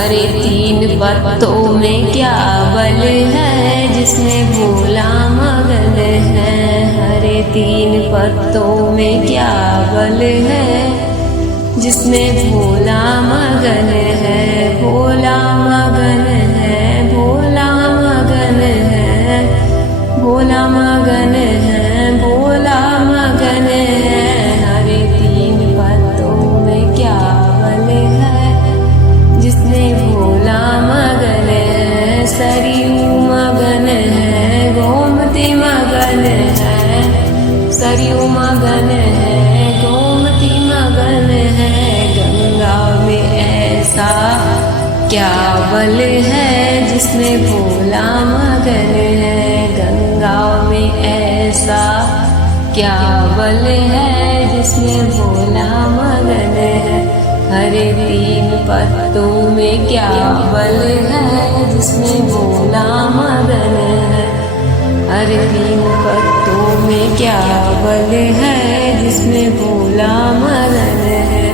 हरे तीन पत्तों में क्या बल है जिसमें भोला मगन है। हरे तीन पत्तों में क्या बल है जिसमें भोला मगन है। भोला मगन है, भोला मगन है, भोला मगन है, भोला मगन है। हरे तीन पत्तों में क्या बल है जिसमें भोला मगन है। सरयू मगन है, गोमती मगन है, सरयू मगन है, गोमती मगन है। गंगा में ऐसा क्या बल है जिसमें भोला मगन है। गंगा में ऐसा क्या बल है जिसमें भोला मगन है। हरे तीन पत्तों में क्या बल है जिसमें भोला मगन है। हरे तीन पत्तों में क्या बल है जिसमें भोला मगन है।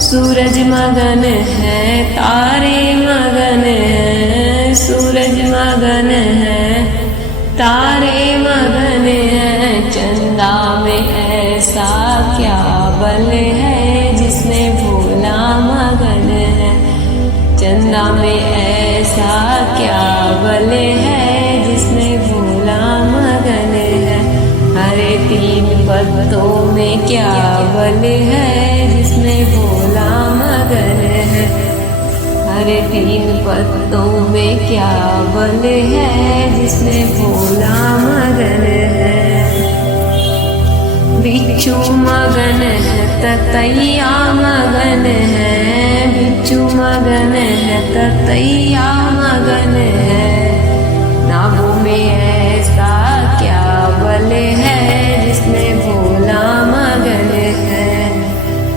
सूरज मगन है, तारे मगन है, सूरज मगन है, तारे मगन है। चंदा में ऐसा क्या बल है जिसमें भोला मगन है। चंदा में ऐसा क्या बल है जिसमें भोला मगन है। हरे तीन पत्तों में क्या बल है जिसमें भोला मगन है। हरे तीन पत्तों में क्या बल है जिसमें भोला मगन है। बिच्छू मगन है, ततैया मगन है, बिच्छू मगन है, ततैया मगन है। नागों में ऐसा क्या बल है जिसमें भोला मगन है।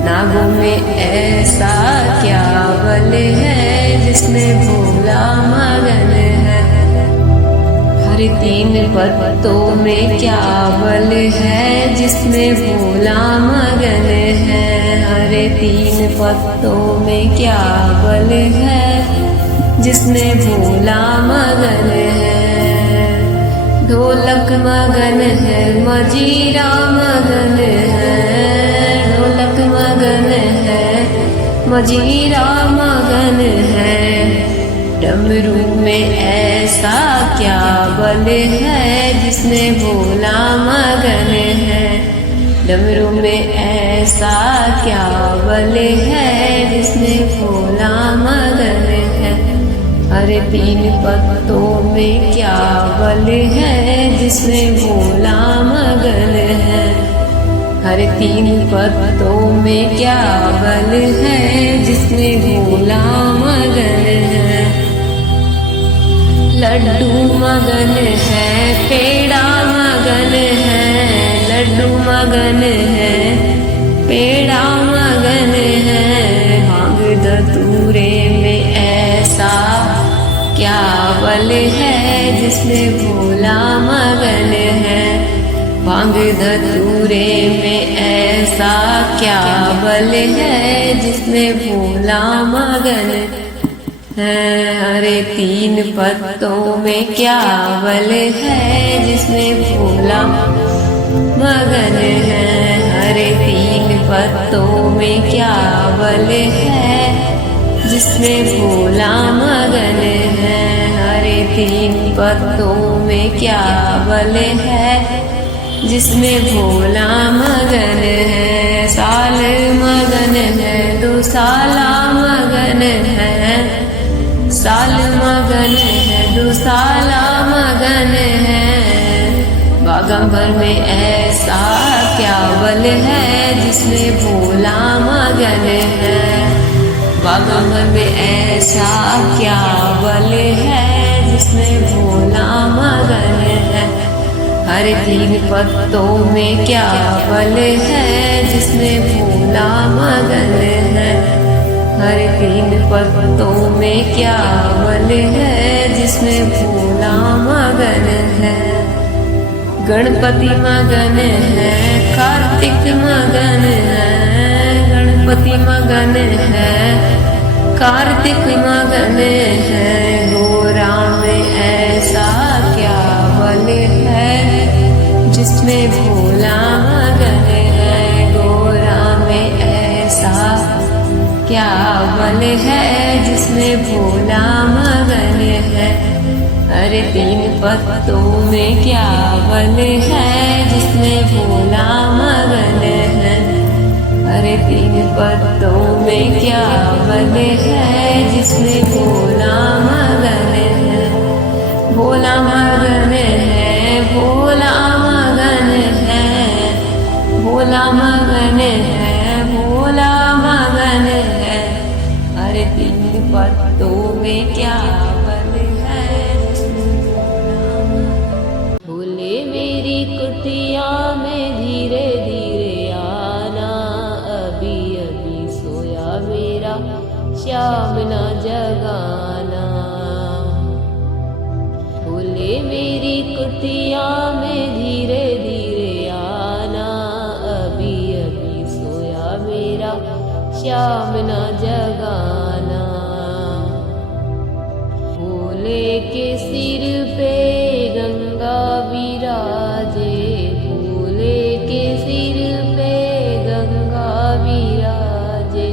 नागों में ऐसा क्या बल है जिसमें भोला मगन है। हरे तीन पत्तों में क्या बल है जिसमें भोला मगन है। हरे तीन पत्तों में क्या बल है जिसमें भोला मगन है। ढोलक मगन है, मजीरा मगन है, ढोलक मगन है, मजीरा मगन है। डमरू में ऐसा क्या बल है जिसमें भोला मगन है। डमरू में ऐसा क्या बल है जिसमें भोला मगन है। हरे तीन पत्तों में क्या बल है जिसमें भोला मगन है। हरे तीन पत्तों में क्या बल है जिसमें भोला मगन है। लड्डू मगन है, पेड़ा मगन है, लड्डू मगन है, पेड़ा मगन है। भांग धतूरे में ऐसा क्या बल है जिसमें भोला मगन है। भांग धतूरे में ऐसा क्या बल है जिसमें भोला मगन है। हरे तीन पत्तों में क्या बल है जिसमें भोला मगन है। हरे तीन पत्तों में क्या बल है जिसमें भोला मगन है। हरे तीन पत्तों में क्या बल है जिसमें भोला मगन है। साल मगन है, दो साला मगन है, साल मगन है, दो साला मगन है। बागंबर में ऐसा क्या बल है जिसमें भोला मगन है। बागंबर में ऐसा क्या बल है जिसमें भोला मगन है। हरे तीन पत्तों में क्या बल है जिसमें भोला मगन है। हरे तीन पत्तों में क्या बल है जिसमें भोला मगन है। गणपति मगन है, कार्तिक मगन है, गणपति मगन है, कार्तिक मगन है गोरा में ऐसा क्या बल है जिसमें भोला मगन है। गोरा में ऐसा क्या बल है जिसमें भोला मगन है। अरे तीन पत्तों में क्या बल है जिसमें भोला मगन है। अरे तीन पत्तों में क्या बल है जिसमें भोला मगन है। भोला मगन है, भोला मगन है, भोला मगन है, भोला मगन है। अरे तीन पत्तों में क्या बल है जिसमें भोला मगन। भोले मेरी कुटिया में धीरे धीरे आना, अभी अभी सोया मेरा श्याम न जगाना। भोले मेरी कुटिया में धीरे धीरे आना, अभी अभी सोया मेरा श्याम न जगाना। भोले के सिर पे गंगा विराजे, भोले के सिर पे गंगा विराजे।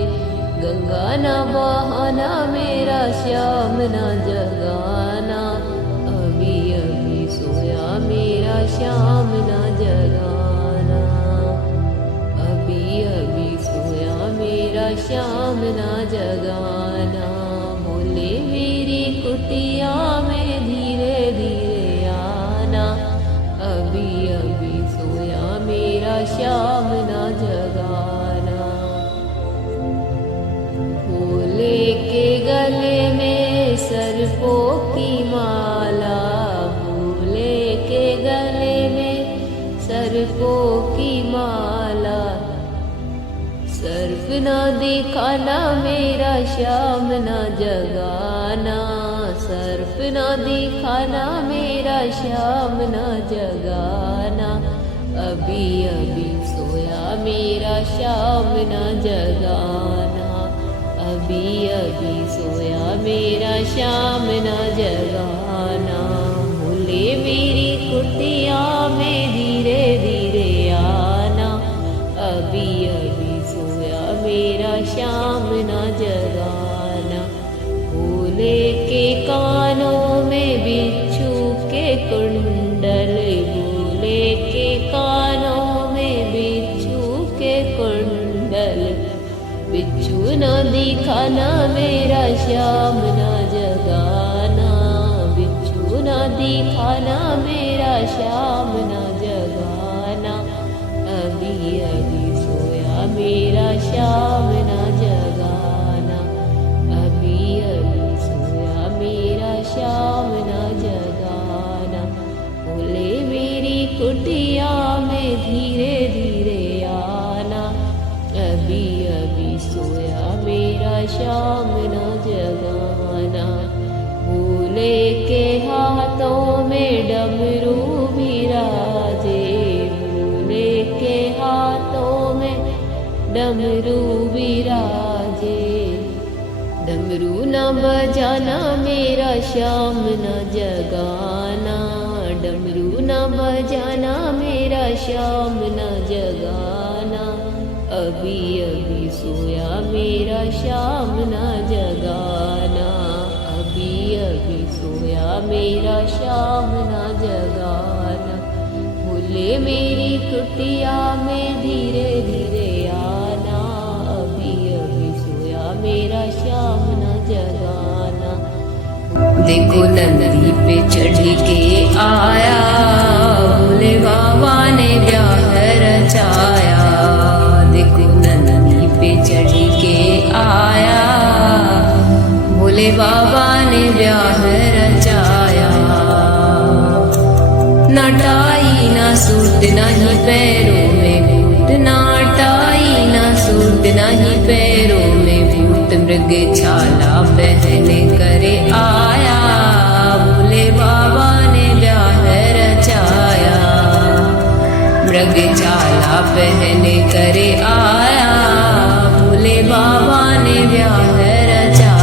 गंगा न बहाना मेरा श्याम न जगाना, अभी अभी सोया मेरा श्याम न जगाना। अभी अभी सोया मेरा श्याम न जगाना। भोले मेरी कुटिया में धीरे धीरे आना, अभी अभी सोया मेरा श्याम न जगाना। भोले के गले में सर्पों की माला, भोले के गले में सर्पों की माला। सर्प न दिखाना मेरा श्याम न जगाना, सर्प न दिखाना मेरा श्याम न जगाना। अभी अभी सोया मेरा श्याम न जगाना, अभी अभी सोया मेरा श्याम न जगाना। भोले मेरी कुटिया में धीरे धीरे आना, अभी अभी सोया मेरा श्याम न जगाना। भोले के कानों में बिच्छू के कुंडल, भोले के कानों में बिच्छू के कुंडल। बिच्छू न दिखाना मेरा श्याम न जगाना, बिच्छू न दिखाना मेरा श्याम न जगाना। अभी अभी सोया मेरा श्याम न जगाना, अभी अभी सोया मेरा श्याम न जगाना। भोले मेरी कुटिया में धीरे धीरे आना, अभी अभी सोया मेरा श्याम न जगाना। भोले के हाथों में डमरू विराजे, भोले के हाथों में डमरू विराजे। डमरू न बजाना मेरा श्याम न जगाना, डमरू न बजाना मेरा श्याम न जगाना। अभी अभी सोया मेरा श्याम न जगाना, अभी अभी सोया मेरा श्याम न जगाना। भोले मेरी कुटिया में धीरे धीरे आना, अभी अभी सोया मेरा श्याम न जगाना। देखो नंदी पे चढ़ के आया, भोले बाबा ने ब्याह रचाया। देखो नंदी पे चढ़ के आया, भोले बाबा ने ब्याह रचाया। न टाई न सूट नहीं पैरों में बूट, न टाई न सूट नहीं पैरों में बूट। मृग छाला पहन करे आया, भोले बाबा ने ब्याह रचाया। मृग छाला पहन करे आया, भोले बाबा ने ब्याह रचाया।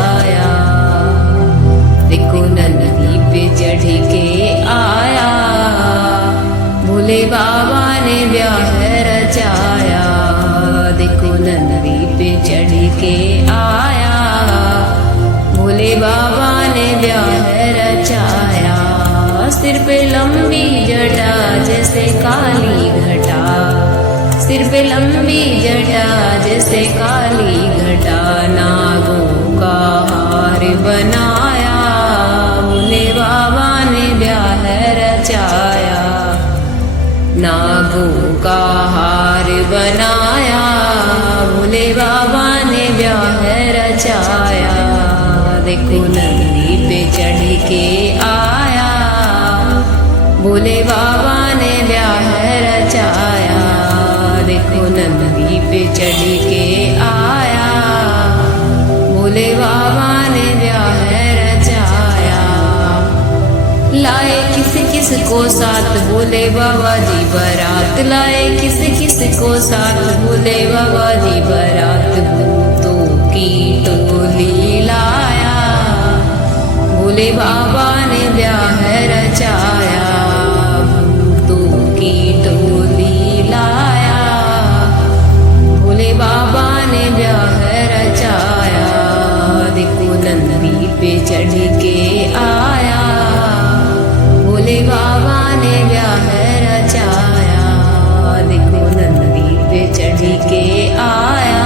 पे लंबी जटा जैसे काली घटा, सिर पे लंबी जटा जैसे काली घटा, नागों का हार बनाया भोले बाबा ने ब्याह रचाया, नागों का हार बनाया भोले बाबा ने ब्याह रचाया। देखो नंदी पे चढ़ के आया भोले बाबा ने ब्याह रचाया, देखो नंदी पे चढ़ के आया भोले बाबा ने ब्याह रचाया। लाए किस किस को साथ भोले बाबा जी बारात, लाए किस किस को साथ भोले बाबा जी बारात, भूतों की टोली लाया भोले बाबा ने ब्याह रचाया, भूतों की टोली लाया भोले बाबा ने ब्याह रचाया। देखो नंदी पे चढ़ के आया भोले बाबा ने ब्याह रचाया, देखो नंदी पे चढ़ के आया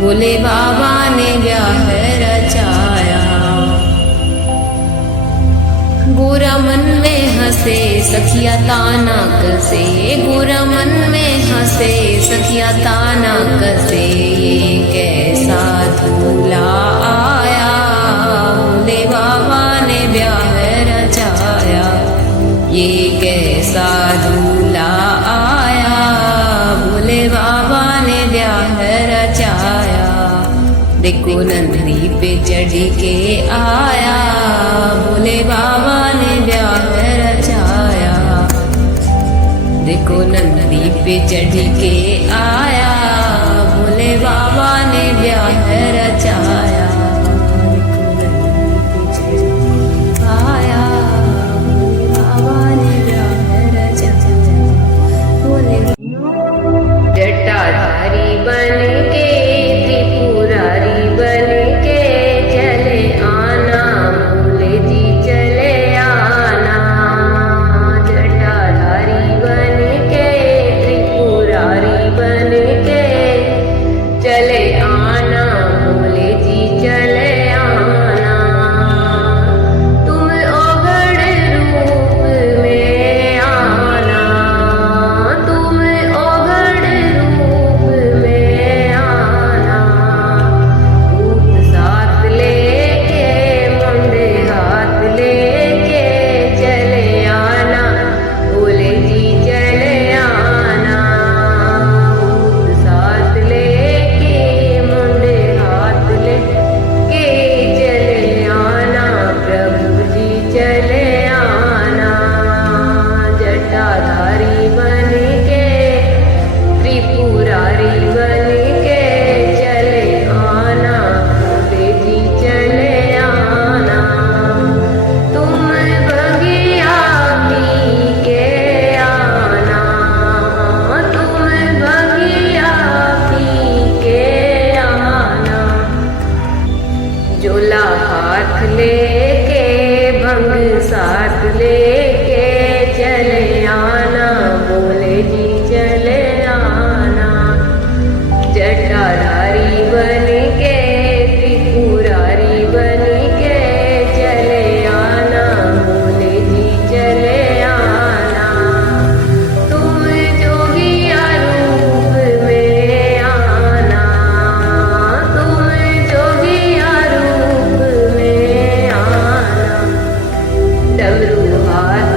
भोले बाबा ने ब्याह रचाया। गोरा मन में हंसे सखिया ताना कसे, गोरा मन में हंसे सखिया ताना कसे, ये कैसा दूल्हा आया भोले बाबा ने ब्याह रचाया, ये कैसा दूल्हा आया भोले बाबा ने ब्याह रचाया। देखो नंदी पे चढ़ के आया भोले बाबा ने ब्याह रचाया, देखो नंदी पे चढ़ के आया भोले बाबा ने ब्याह रचाया, देखो नंदी पे चढ़ आया भोले बाबा ने ब्याह रचाया। भोले जटाधारी बन के त्रिपुरारी बन के चले आना भोले जी चले आना, जटाधारी बन के त्रिपुरारी बन के चले आना भोले जी चले आना। तुम ओघड़ रूप में आना, तुम ओघड़ रूप में आना, भूत साथ लेके मुंडे हाथ लेके चले आना भोले जी चले आना, भूत साथ लेके मुंडे हाथ लेके चले आना प्रभु जी चले आना। जटाधारी बन के त्रिपुरारी बन के चले आना भोले जी चले आना। तुम बगिया पी के आना, तुम बगिया पी के आना, झोला हाथ लेके भंग साथ लेके चले आना भोले जी चले आना। जटाधारी बन के त्रिपुरारी बन के चले आना भोले जी चले आना। तुम जोगिया रूप में आना, तुम जोगिया रूप में आना, डमरू हाथ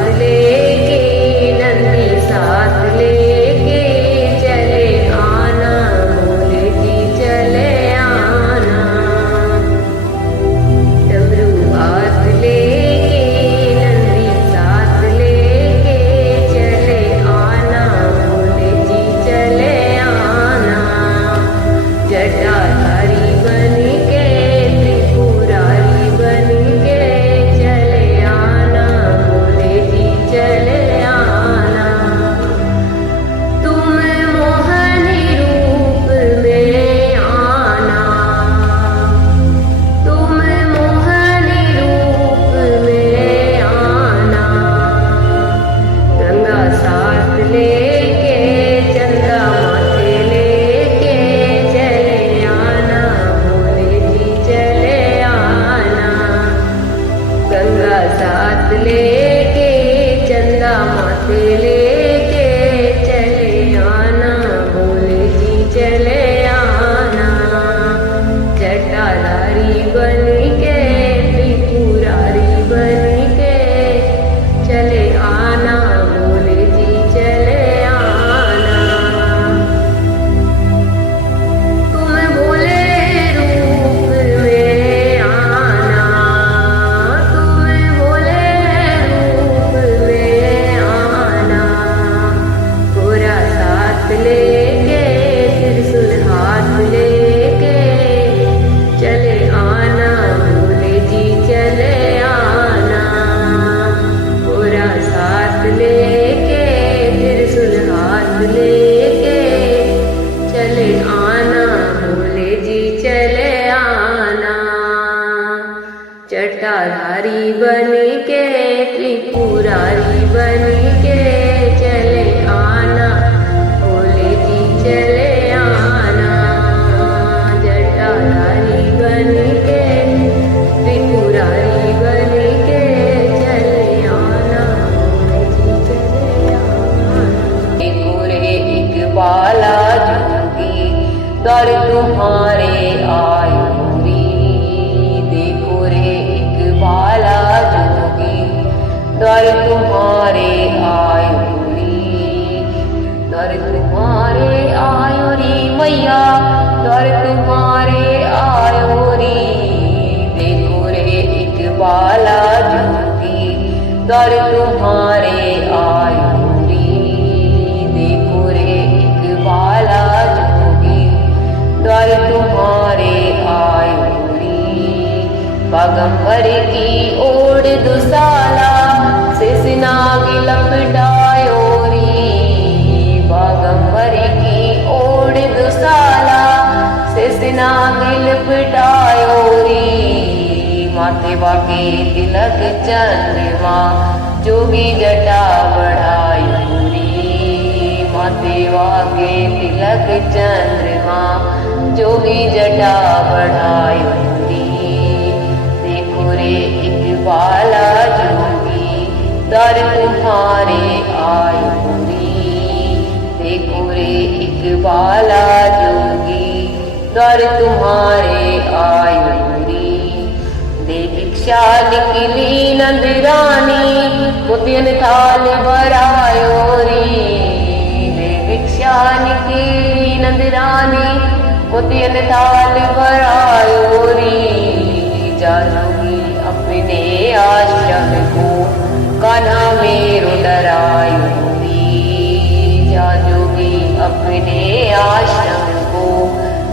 जटाधारी बन के त्रिपुरारी बन के चले आना, भोले जी चले आना। जटाधारी बन के त्रिपुरारी बन के चले आना, भोले जी चले आना। देखो रे इकबाला जोगी दर तुम्हारे आयो री, देखो रे इकबाला जोगी दर तुम्हारे आयो री, दर तुम्हारे आयो री मैया, दर तुम्हारे आयो री। देखो रे इकबाला जोगी दर तुम्हारे आयो री, देखो रे इकबाला जोगी दर तुम्हारे आयो री। बागंबर की ओढ़ दुसाला सिसनाग लपटायो री, बागंबर की ओढ़ दुसाला सिसनाग लपटायो री। माथे बाके तिलक चंद्रमा जोगी जटा बढ़ायो री, माथे बाके तिलक चंद्रमा जोगी जटा बढ़ायो री। देखो रे इकबाला जोगी दर तुम्हारे आयो री, देखो रे इकबाला जोगी दर तुम्हारे आयो री। दे भिक्षा निकली नंदरानी मोतियन थाल भरायो री, दे भिक्षा निकली नंदरानी मोतियन थाल भरायो री। जानोगी अपने आश्रम को कान्हा मेरो डरायो री, जानोगी अपने आश्रम को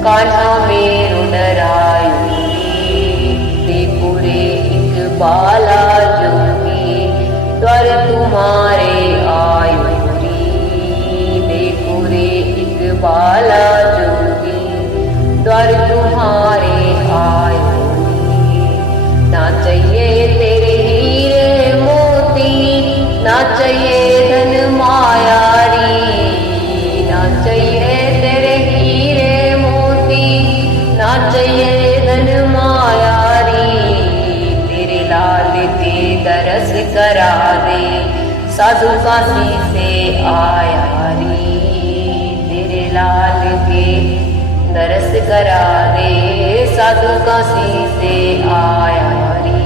कान्हा मेरो डरायो री। देखो रे इकबाला जोगी दर तुम्हारे आयो री, देखो रे इकबाला जोगी दर तुम्हारे आयो री। ना चाहिए तेरे हीरे मोती, ना चाहिए धन माया री, ना चाहिए तेरे हीरे मोती, ना चाहिए धन माया री। तेरे लाल के दरस करा दे साधु काशी से आया री, तेरे लाल के दरस करा दे साधु काशी से आया री।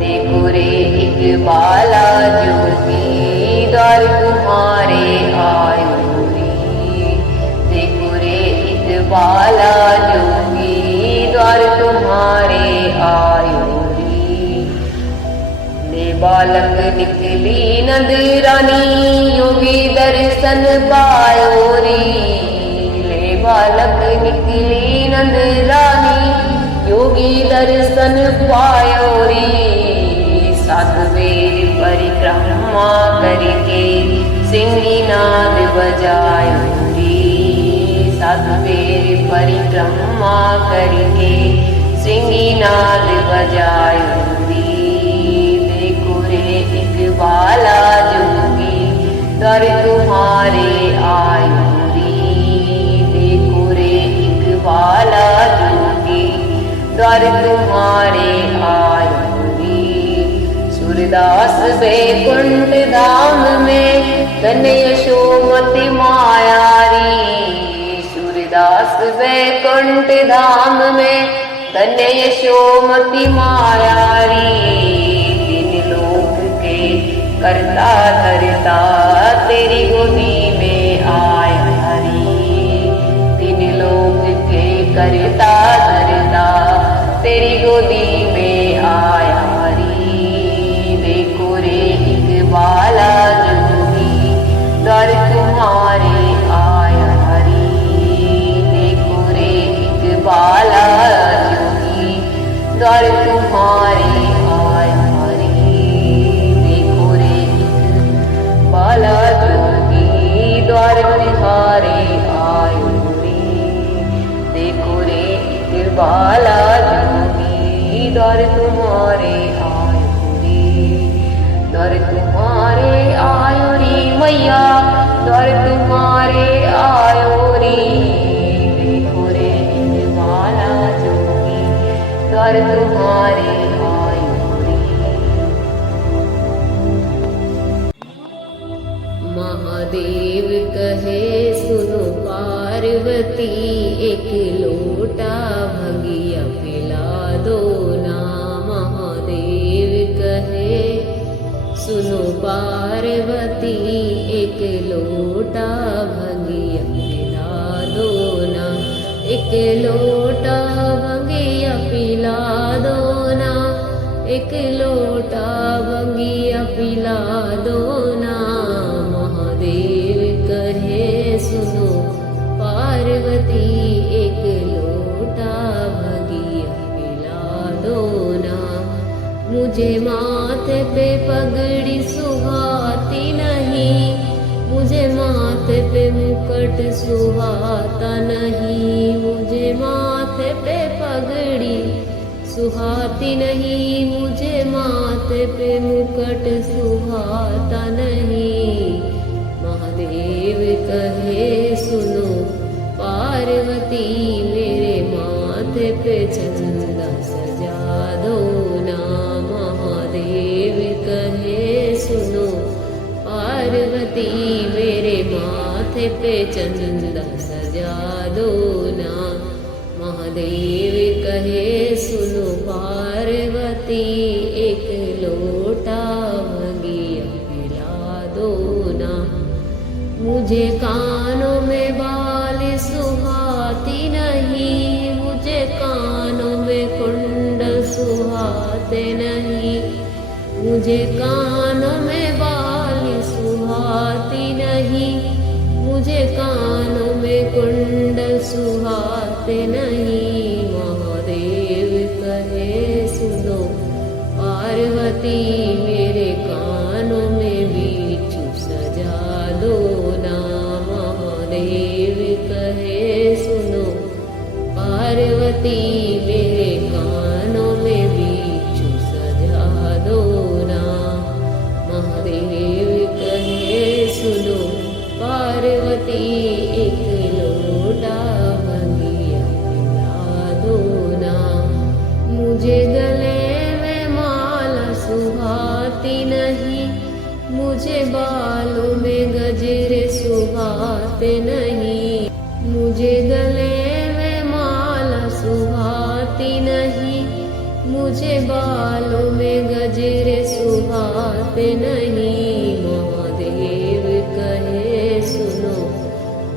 देखो रे इकबाला जोगी दर तुम्हारे आयो री, देखो रे इकबाला जोगी दर तुम्हारे आयो री। ले बालक निकली नंदरानी योगी दर्शन पायो री, बालक निकली नंदरानी योगी दर्शन पायो री। सात बेर परिक्रमा करके सिंगी नाद बजायो री, सात बेर परिक्रमा करके सिंगी नाद बजायो री। देखो रे इकबाला जोगी दर तुम्हारे आयो इकबाला जोगी दर तुम्हारे आयो री। सूरदास बैकुंठ धाम में धन्य यशोमति माया री, सूरदास बैकुंठ धाम में धन्य यशोमति माया री। तीन लोक के करता धरता तेरी गोदी में आया री, तीन लोक के करता धरता तेरी गोदी में आया री। देखो रे इकबाला जोगी दर तुम्हारे आया री, देखो रे इकबाला जोगी दर तुम्हारे आया री। देखो रे इकबाला जोगी दर तुम्हारे आयो री, देखो रे इकबाला जोगी दर तुम्हारे आयो रे, दर तुम्हारे आयो रे मैया, दर तुम्हारे आयो रे। देखो रे निर्मला जोगी, दर तुम्हारे आयो रे। महादेव कहे सुनो पार्वती, एक लोटा भंगिया पिला दो ना। महादेव कहे सुनो पार्वती, एक लोटा भंगिया पिला दो ना। एक लोटा भंगिया पिला दो ना, एक लोटा भंगिया पिला दो ना। महादेव कहे सुनो पार्वती, एक लोटा भंगिया पिला दो ना। मुझे माथे पे पगड़ी सुहाती नहीं, मुझे माथे पे मुकुट सुहाता नहीं। मुझे माथे पे पगड़ी सुहाती नहीं, मुझे माथे पे मुकुट सुहाता नहीं। महादेव कहे सुनो पार्वती, मेरे माथे पे चंदा सजा दो ना। महादेव कहे सुनो पार्वती, मेरे माथे पे चंदा सजा दो ना। महादेव कहे सुनो पार्वती, एक लोटा भंगिया पिला दो ना। मुझे कानों में बाल सुहाती नहीं, मुझे कानों में कुंडल सुहाते नहीं। मुझे कानों में बाल सुहाती नहीं, मुझे कानों में कुंडल सुहाते नहीं। महादेव कहे सुनो पार्वती, मेरे कानों में बिच्छू सजा दो ना। महादेव कहे सुनो पार्वती, मेरे कानों में बिच्छू सजा दो ना। महादेव कहे सुनो पार्वती, एक लोटा भंगिया पिला दो ना। मुझे गले में माला सुहाती नहीं, मुझे बालों में गजरे सुहाते नहीं। मुझे गले में माला सुहाती नहीं, मुझे बालों में गजरे सुहाते नहीं। महादेव कहे सुनो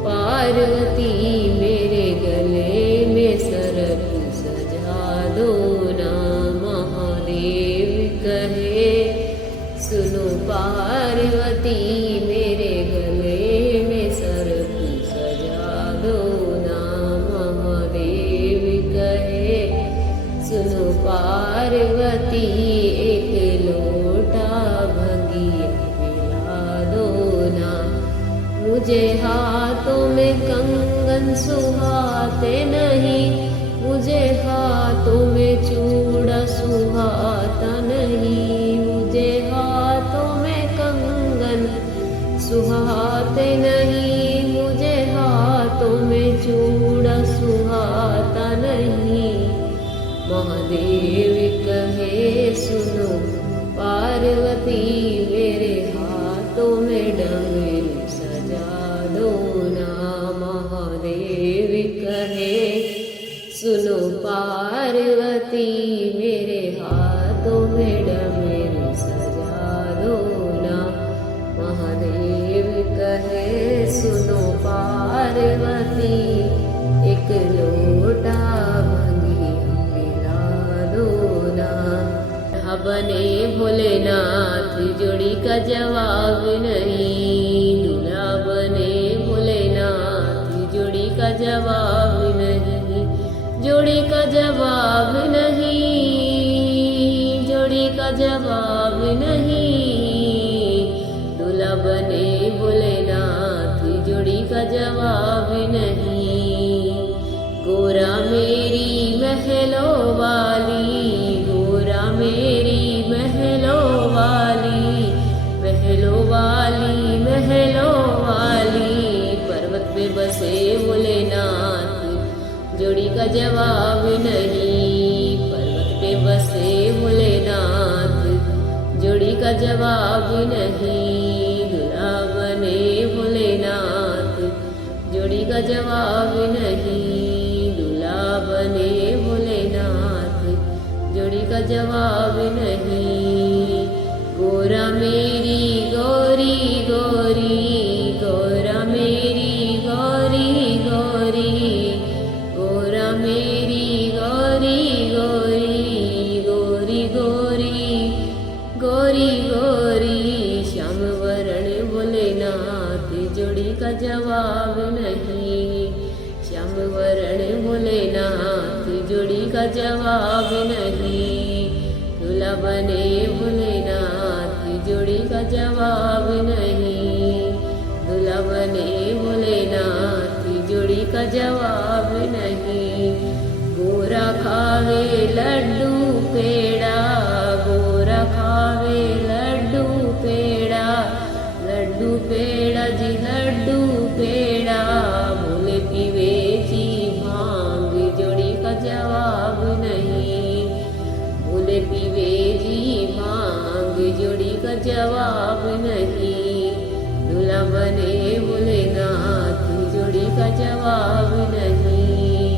पार्वती, मेरे गले में सरप सजा दो ना। महादेव कहे सुनो पार्वती, मेरे गले में सरप सजा दो ना। महादेव कहे सुनो पार्वती, एक लोटा भंगिया पिला दो ना। मुझे हाथों में कंगन सुहाते नहीं, मुझे हाथों में चूड़ा सुहाता नहीं। मुझे हाथों में कंगन सुहाते नहीं, मुझे हाथों में चूड़ा सुहाता नहीं। महादेव कहे सुनो पार्वती, मेरे हाथों में डमरू सजा दो ना। महादेव कहे सुनो पार्वती, मेरे हाथों में डमरू सजा दो ना। महादेव कहे सुनो पार्वती, एक लोटा भंगिया पिला दो ना। बने भोलेनाथ जोड़ी का जवाब नहीं, दूल्हा बने भोलेनाथ जोड़ी का जवाब नहीं। जोड़ी का जवाब नहीं, जोड़ी का जवाब नहीं। दूल्हा बने भोलेनाथ जोड़ी का जवाब नहीं। गोरा मेरी महलों वाली का जवाब नहीं। पर्वत पे बसे भोलेनाथ, जोड़ी का जवाब नहीं। दूल्हा बने भोलेनाथ, जोड़ी का जवाब नहीं। दूल्हा बने भोलेनाथ, जोड़ी का जवाब नहीं। गोरा मेरी गौरी गौरी, गोरा मेरी गौरी गौरी, गोरा मेरी गौरी गौरी, गोरी गोरी गोरी गोरी। श्याम वरण भोलेनाथ, जोड़ी का जवाब नहीं। श्याम वरण भोलेनाथ, जोड़ी का जवाब नहीं। दूल्हा बने भोलेनाथ, जोड़ी का जवाब नहीं। दूल्हा बने भोलेनाथ, जोड़ी का जवाब नहीं। गोरा खावे लड्डू पेड़ा, गोरा खावे लड्डू पेड़ा, लड्डू पेड़ा जी लड्डू पेड़ा। भोले पीवे जी भांग, जोड़ी का जवाब नहीं। भोले पीवे जी भांग, जोड़ी का जवाब नहीं। दूल्हा बने भोलेनाथ, जोड़ी का जवाब नहीं।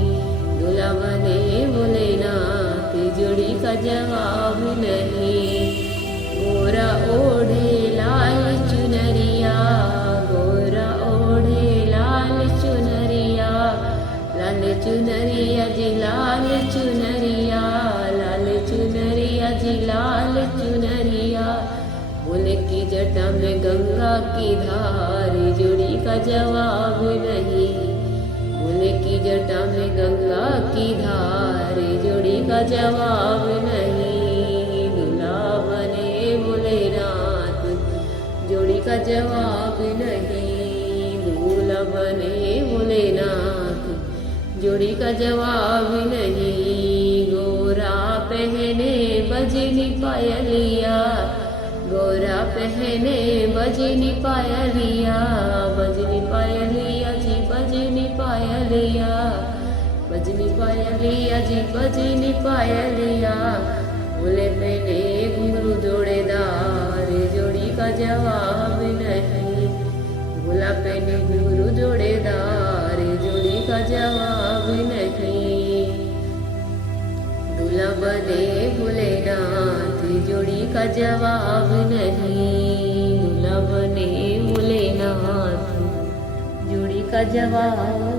दूल्हा बने भोलेनाथ, जोड़ी का जवाब नहीं। गोरा ओढ़े लाल चुनरिया, गोरा ओढ़े लाल चुनरिया, लाल चुनरिया जी लाल चुनरिया, लाल चुनरिया जी लाल चुनरिया। भोले की जटा में गंगा की धार, जोड़ी का जवाब नहीं। भोले की जटा में गंगा की धार, जोड़ी का जवाब नहीं। दूल्हा बने भोलेनाथ, जोड़ी का जवाब नहीं। दूल्हा बने भोलेनाथ, जोड़ी का जवाब नहीं। गोरा पहने बजनी पायलिया, गोरा पहने बजनी पायलिया, बजनी पायलिया जी बजनी पायलिया, बजनी पायलिया जी बजनी पायलिया। भोले पहने घुंघरू जोड़ेदार, जोड़ी का जवाब नहीं। भोला पहने घुंघरू जोड़ेदार, जोड़ी का जवाब नहीं। दूल्हा बने भोलेनाथ, जोड़ी का जवाब नहीं। दूल्हा बने भोलेनाथ, जोड़ी का जवाब